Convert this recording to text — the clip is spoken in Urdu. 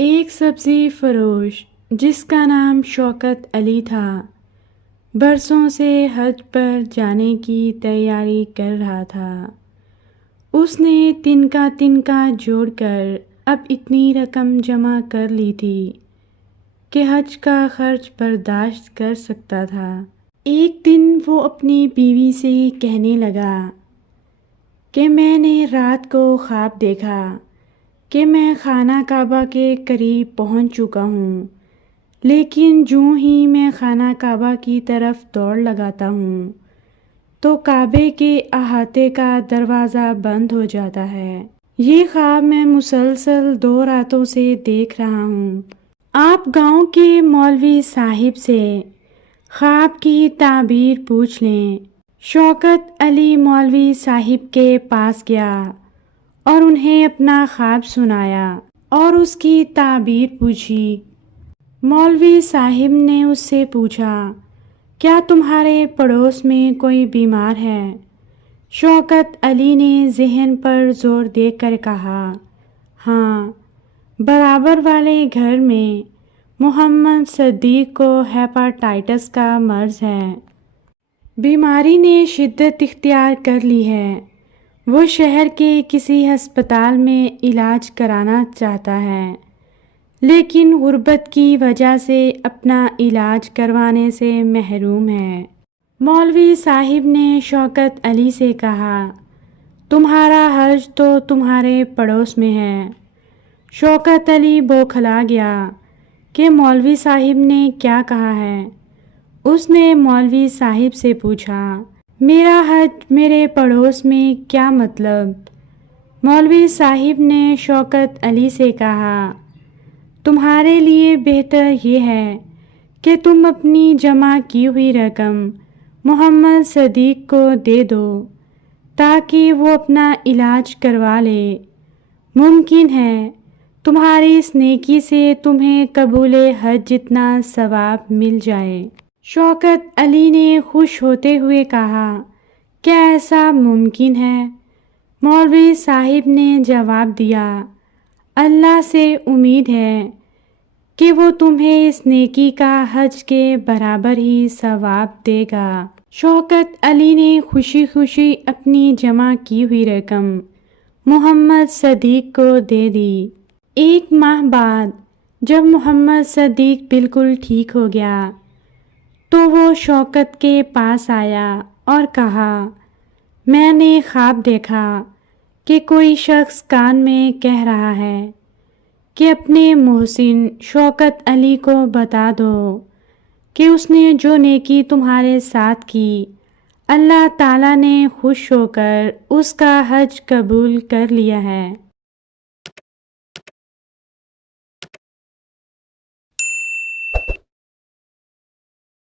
ایک سبزی فروش جس کا نام شوکت علی تھا برسوں سے حج پر جانے کی تیاری کر رہا تھا۔ اس نے تنکا جوڑ کر اب اتنی رقم جمع کر لی تھی کہ حج کا خرچ برداشت کر سکتا تھا۔ ایک دن وہ اپنی بیوی سے کہنے لگا کہ میں نے رات کو خواب دیکھا کہ میں خانہ کعبہ کے قریب پہنچ چکا ہوں، لیکن جوں ہی میں خانہ کعبہ کی طرف دوڑ لگاتا ہوں تو کعبے کے احاطے کا دروازہ بند ہو جاتا ہے۔ یہ خواب میں مسلسل 2 راتوں سے دیکھ رہا ہوں۔ آپ گاؤں کے مولوی صاحب سے خواب کی تعبیر پوچھ لیں۔ شوکت علی مولوی صاحب کے پاس گیا اور انہیں اپنا خواب سنایا اور اس کی تعبیر پوچھی۔ مولوی صاحب نے اس سے پوچھا، کیا تمہارے پڑوس میں کوئی بیمار ہے؟ شوکت علی نے ذہن پر زور دے کر کہا، ہاں، برابر والے گھر میں محمد صدیق کو ہیپاٹائٹس کا مرض ہے۔ بیماری نے شدت اختیار کر لی ہے۔ وہ شہر کے کسی ہسپتال میں علاج کرانا چاہتا ہے، لیکن غربت کی وجہ سے اپنا علاج کروانے سے محروم ہے۔ مولوی صاحب نے شوکت علی سے کہا، تمہارا حج تو تمہارے پڑوس میں ہے۔ شوکت علی بوکھلا گیا کہ مولوی صاحب نے کیا کہا ہے۔ اس نے مولوی صاحب سے پوچھا، میرا حج میرے پڑوس میں کیا مطلب؟ مولوی صاحب نے شوکت علی سے کہا، تمہارے لیے بہتر یہ ہے کہ تم اپنی جمع کی ہوئی رقم محمد صدیق کو دے دو تاکہ وہ اپنا علاج کروا لے۔ ممکن ہے تمہاری اس نیکی سے تمہیں قبول حج جتنا ثواب مل جائے۔ شوکت علی نے خوش ہوتے ہوئے کہا، کیا ایسا ممکن ہے؟ مولوی صاحب نے جواب دیا، اللہ سے امید ہے کہ وہ تمہیں اس نیکی کا حج کے برابر ہی ثواب دے گا۔ شوکت علی نے خوشی خوشی اپنی جمع کی ہوئی رقم محمد صدیق کو دے دی۔ 1 ماہ بعد جب محمد صدیق بالکل ٹھیک ہو گیا تو وہ شوکت کے پاس آیا اور کہا، میں نے خواب دیکھا کہ کوئی شخص کان میں کہہ رہا ہے کہ اپنے محسن شوکت علی کو بتا دو کہ اس نے جو نیکی تمہارے ساتھ کی اللہ تعالیٰ نے خوش ہو کر اس کا حج قبول کر لیا ہے۔